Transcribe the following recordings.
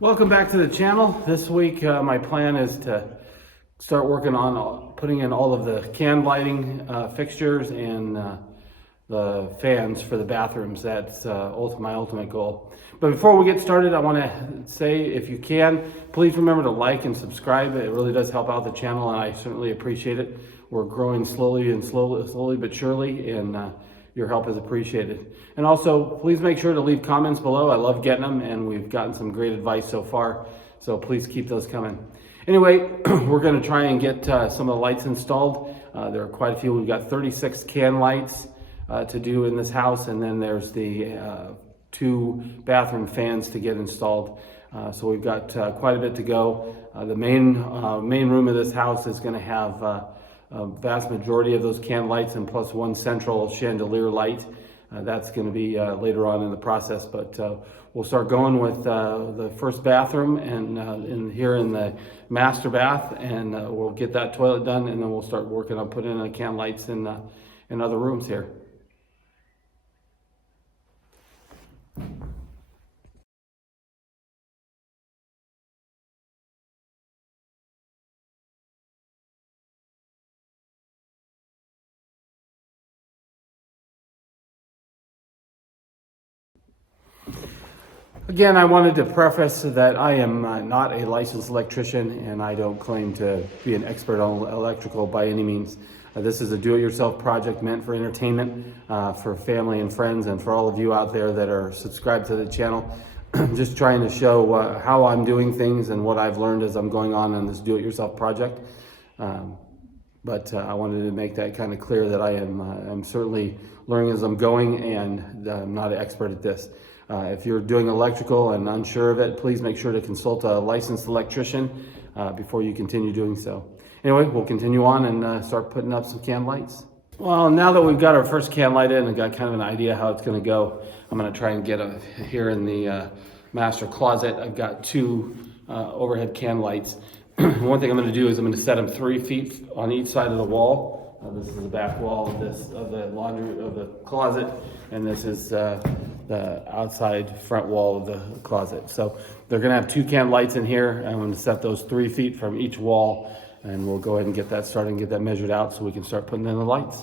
Welcome back to the channel. This week my plan is to start working on putting in all of the can lighting fixtures and the fans for the bathrooms. That's my ultimate goal. But before we get started, I want to say, if you can, please remember to like and subscribe. It really does help out the channel, and I certainly appreciate it. We're growing slowly but surely, and your help is appreciated. And also, please make sure to leave comments below. I love getting them, and we've gotten some great advice so far, so please keep those coming. Anyway, we're going to try and get some of the lights installed. There are quite a few. We've got 36 can lights to do in this house, and then there's the 2 bathroom fans to get installed. So we've got quite a bit to go. The main room of this house is going to have a vast majority of those can lights, and plus 1 central chandelier light. That's going to be later on in the process, but we'll start going with the first bathroom and here in the master bath, and we'll get that toilet done, and then we'll start working on putting in the can lights in other rooms here. Again, I wanted to preface that I am not a licensed electrician, and I don't claim to be an expert on electrical by any means. This is a do-it-yourself project meant for entertainment, for family and friends, and for all of you out there that are subscribed to the channel. I'm just trying to show how I'm doing things and what I've learned as I'm going on this do-it-yourself project. But I wanted to make that kind of clear that I'm certainly learning as I'm going, and I'm not an expert at this. If you're doing electrical and unsure of it, please make sure to consult a licensed electrician before you continue doing so. Anyway, we'll continue on and start putting up some can lights. Well, now that we've got our first can light in and got kind of an idea how it's going to go, I'm going to try and get here in the master closet. I've got 2 overhead can lights. One thing I'm going to do is I'm going to set them 3 feet on each side of the wall. This is the back wall of the closet, and this is the outside front wall of the closet. So they're going to have 2 can lights in here. I'm going to set those 3 feet from each wall, and we'll go ahead and get that started and get that measured out so we can start putting in the lights.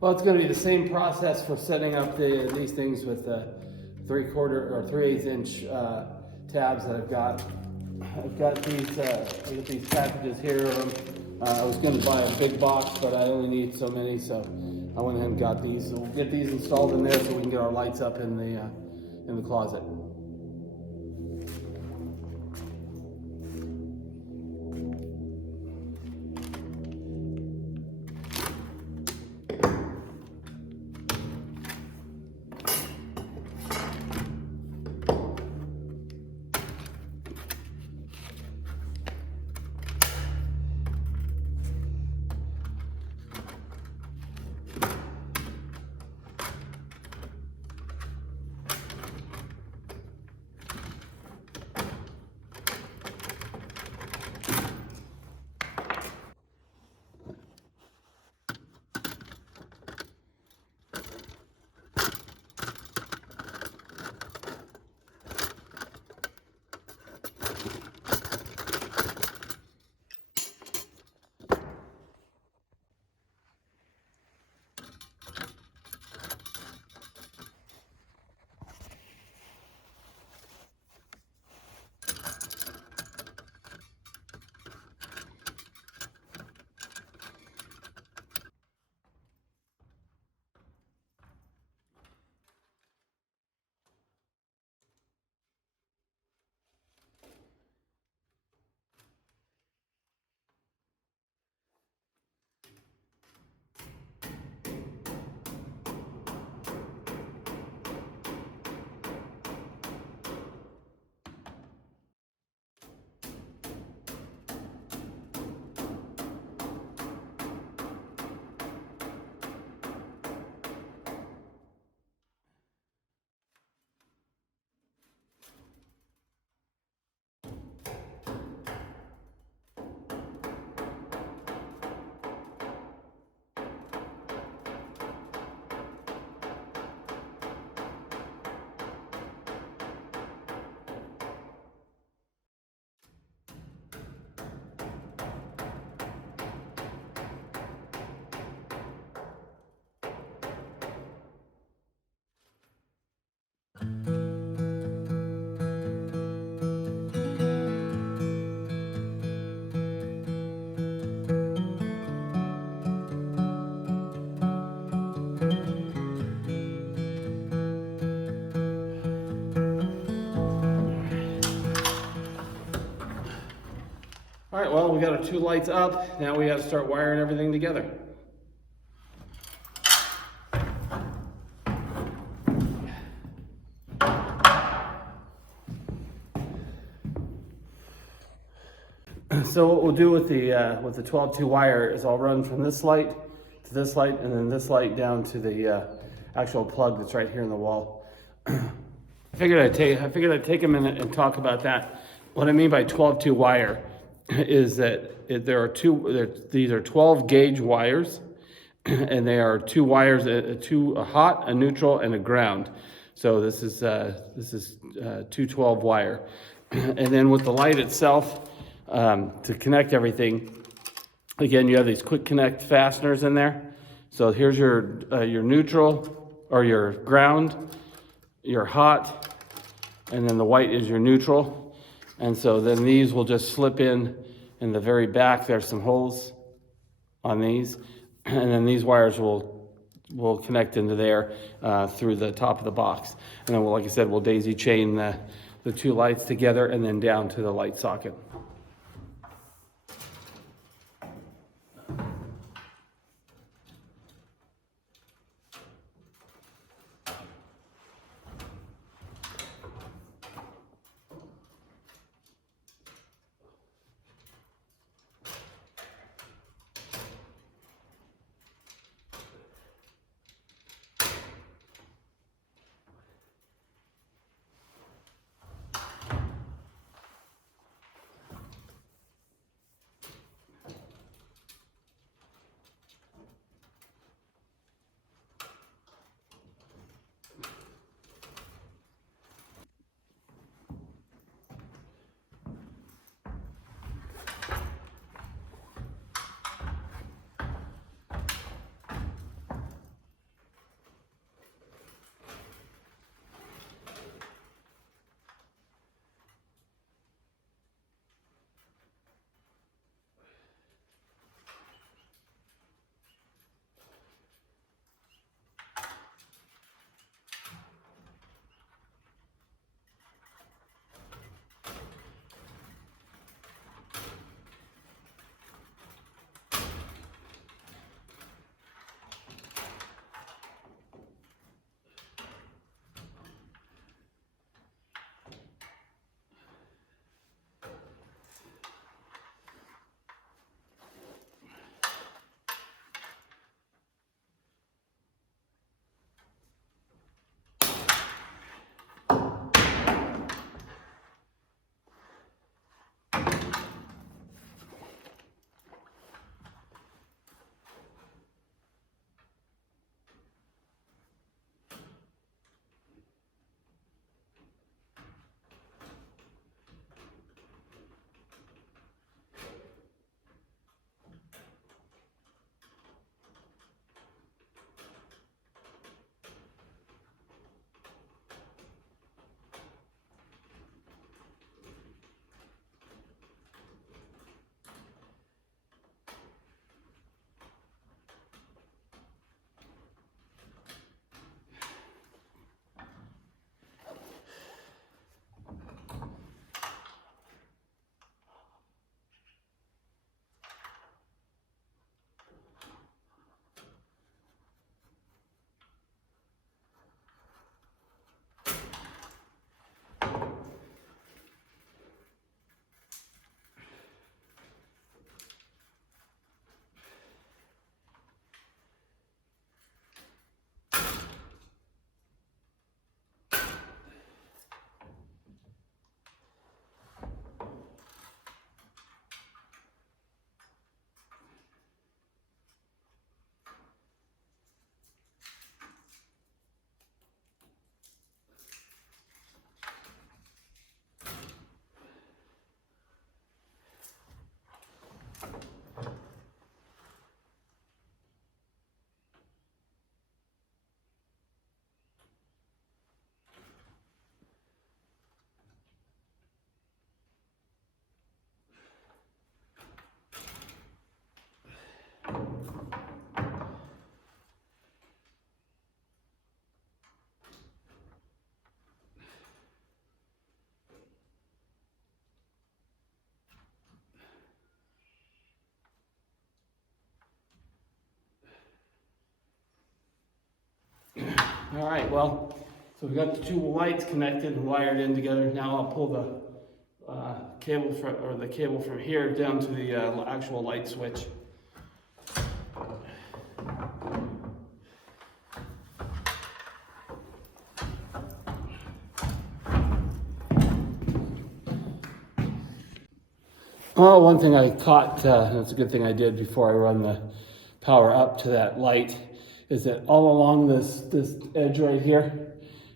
Well, it's going to be the same process for setting up these things with the 3/4 or 3/8 inch tabs that I've got. I've got these packages here. I was going to buy a big box, but I only need so many, so I went ahead and got these. So we'll get these installed in there so we can get our lights up in the closet. All right, well, we got our 2 lights up. Now we have to start wiring everything together. So what we'll do with the 12-2 wire is I'll run from this light to this light, and then this light down to the actual plug that's right here in the wall. I figured I'd take a minute and talk about that. What I mean by 12-2 wire is that these are 12 gauge wires, and they are 2 wires, a hot, a neutral, and a ground. So this is 212 wire, and then with the light itself, to connect everything, again, you have these quick connect fasteners in there. So here's your neutral, or your ground, your hot, and then the white is your neutral. And so then these will just slip in the very back. There's some holes on these, and then these wires will connect into there through the top of the box. And then, like I said, we'll daisy chain the 2 lights together and then down to the light socket. All right, well, so we got the two lights connected and wired in together. Now I'll pull the the cable from here down to the actual light switch. Well, one thing I caught, and it's a good thing I did before I run the power up to that light, is that all along this edge right here,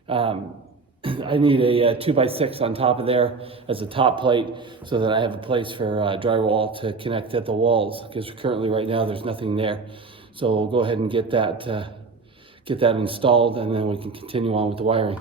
I need a 2x6 on top of there as a top plate so that I have a place for drywall to connect at the walls, because currently right now there's nothing there. So we'll go ahead and get that installed, and then we can continue on with the wiring.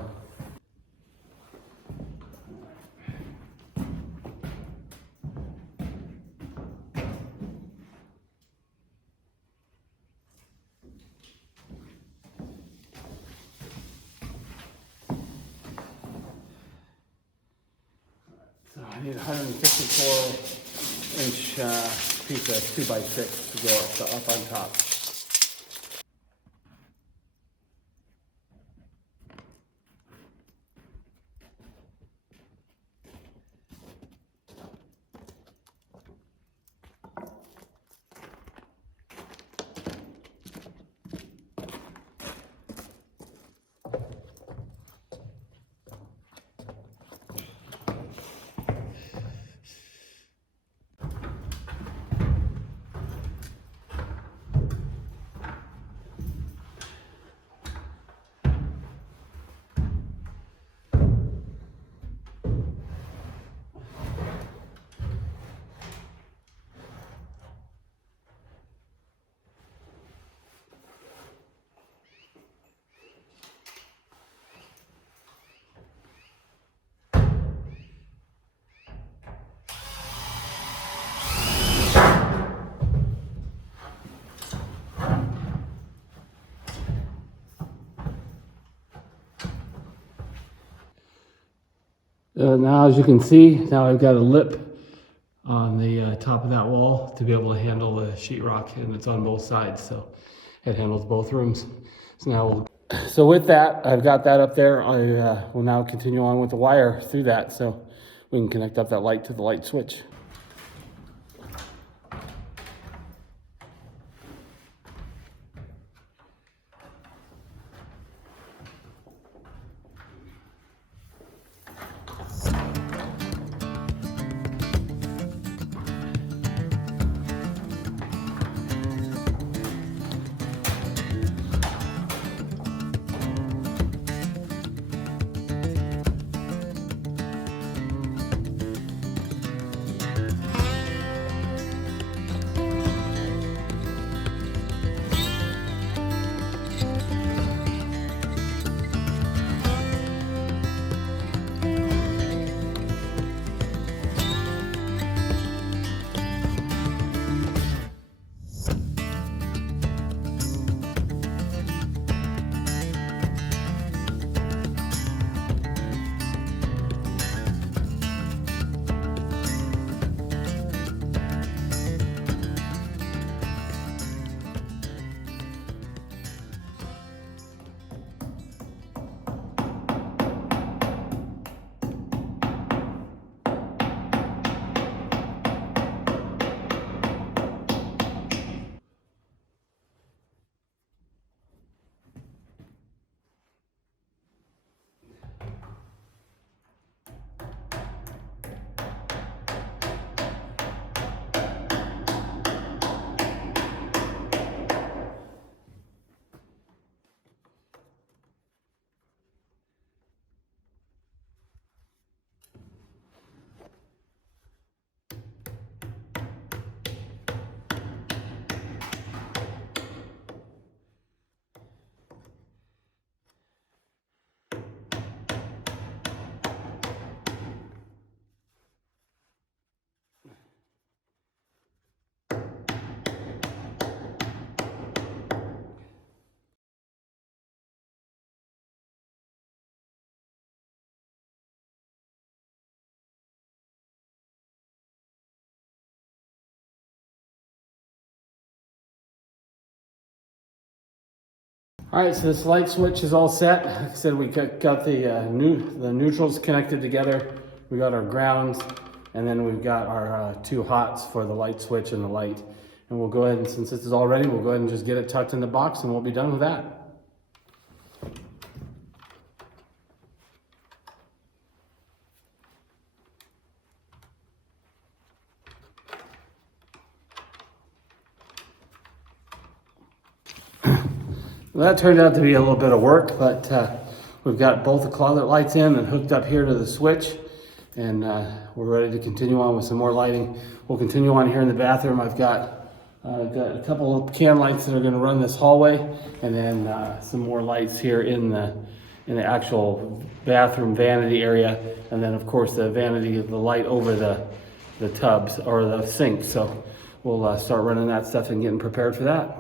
So I need a 154-inch piece of 2x6 to go up on top. Now, as you can see, now I've got a lip on the top of that wall to be able to handle the sheetrock, and it's on both sides, so it handles both rooms. So with that, I've got that up there. I will now continue on with the wire through that, so we can connect up that light to the light switch. All right, so this light switch is all set. Like I said, we got the neutrals connected together. We got our grounds, and then we've got our 2 hots for the light switch and the light. And we'll go ahead and, since this is all ready, we'll go ahead and just get it tucked in the box and we'll be done with that. Well, that turned out to be a little bit of work, but we've got both the closet lights in and hooked up here to the switch, and we're ready to continue on with some more lighting. We'll continue on here in the bathroom. I've got a couple of can lights that are going to run this hallway, and then some more lights here in the actual bathroom vanity area, and then of course the vanity, the light over the tubs or the sink. So we'll start running that stuff and getting prepared for that.